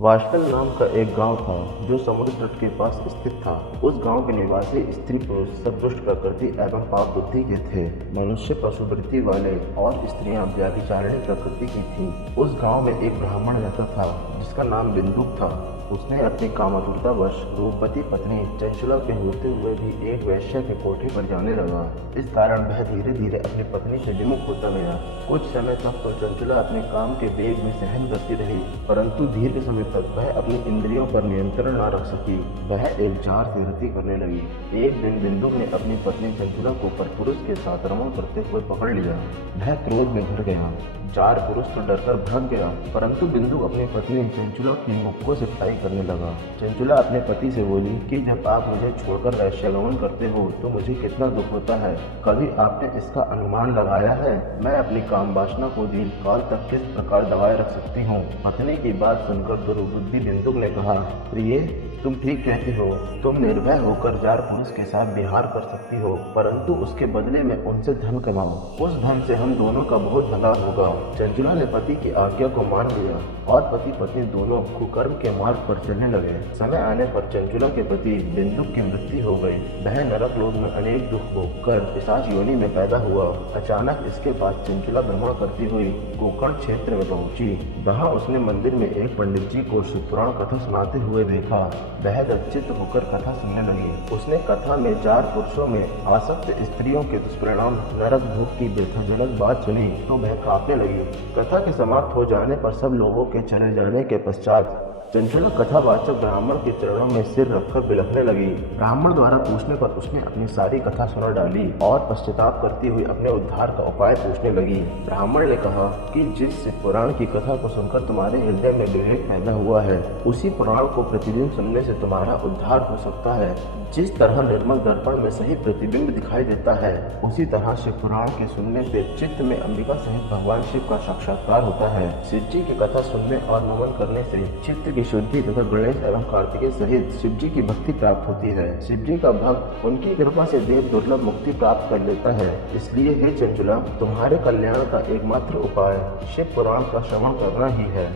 वाशनल नाम का एक गांव था जो समुद्र तट के पास स्थित था। उस गांव के निवासी स्त्री पुरुष सब दुष्ट प्रकृति एवं पाप बुद्धि के थे। मनुष्य पशुवृत्ति वाले और स्त्रियां व्यभिचारिणी प्रकृति की थीं। उस गांव में एक ब्राह्मण रहता था जिसका नाम बिंदुक था। उसने अपनी कामातुरतावश रूपवती पत्नी चंचला के होते हुए भी एक वैश्य के कोठे पर जाने लगा। इस कारण वह धीरे धीरे अपनी पत्नी से विमुख होता गया। कुछ समय तक तो चंचला अपने काम के वेग में सहन करती रही, परंतु दीर्घ समय तक वह अपनी इंद्रियों पर नियंत्रण न रख सकी। वह एक जार से रति करने लगी। एक दिन बिंदुक ने अपनी पत्नी चंचला को परपुरुष के साथ रमण करते हुए पकड़ लिया। वह क्रोध में भर गया। जार पुरुष तो डरकर भाग गया, परंतु बिंदुक अपनी पत्नी चंचला की मुक्कों से पिटाई करने लगा। चंचला अपने पति से बोली कि जब आप मुझे छोड़कर वैश्यगमन करते हो तो मुझे कितना दुख होता है। कभी आपने इसका अनुमान लगाया है मैं अपनी काम वासना को दीर्घकाल तक किस प्रकार दबाए रख सकती हूँ। पत्नी की बात सुनकर दुर्बुद्धि बिंदुक ने कहा, प्रिय तुम ठीक कहते हो। तुम निर्भय होकर जार पुरुष के साथ विहार कर सकती हो, परंतु उसके बदले में उनसे धन कमाओ। उस धन से हम दोनों का बहुत भला होगा। चंचला ने पति की आज्ञा को मान लिया और पति पत्नी दोनों कुकर्म के मार्ग पर चलने लगे। समय आने पर चंचला के पति बिंदुक की मृत्यु हो गई। वह नरक लोक में अनेक दुख भोगकर पिशाच योनि में पैदा हुआ। अचानक इसके बाद चंचला भ्रमण करती हुई गोकर्ण क्षेत्र में पहुंची। वहां उसने मंदिर में एक पंडित जी को शिवपुराण कथा सुनाते हुए देखा। वह लज्जित होकर कथा सुनने लगी। उसने कथा में जार पुरुषों में आसक्त स्त्रियों के दुष्परिणाम नरक भोग की व्यथाजनक बात सुनी तो वह कांपने लगी। कथा के समाप्त हो जाने पर सब लोगों के चले जाने के पश्चात चंचला कथावाचक ब्राह्मण के चरणों में सिर रखकर बिलखने लगी। ब्राह्मण द्वारा पूछने पर उसने अपनी सारी कथा सुना डाली और पश्चाताप करती हुई अपने उद्धार का उपाय पूछने लगी। ब्राह्मण ने कहा कि जिस पुराण की कथा को सुनकर तुम्हारे हृदय में विवेक पैदा हुआ है, उसी पुराण को प्रतिदिन सुनने से तुम्हारा उद्धार हो सकता है। जिस तरह निर्मल दर्पण में सही प्रतिबिंब दिखाई देता है, उसी तरह शिव पुराण के सुनने से चित्त में अंबिका सहित भगवान शिव का साक्षात्कार होता है। शिव जी की कथा सुनने और नमन करने से चित्त की शुद्धि तथा गणेश एवं कार्तिकेय सहित शिव जी की भक्ति प्राप्त होती है। शिव जी का भक्त उनकी कृपा से देव दुर्लभ मुक्ति प्राप्त कर लेता है। इसलिए हे चंचला, तुम्हारे कल्याण का एकमात्र उपाय शिव पुराण का श्रवण करना ही है।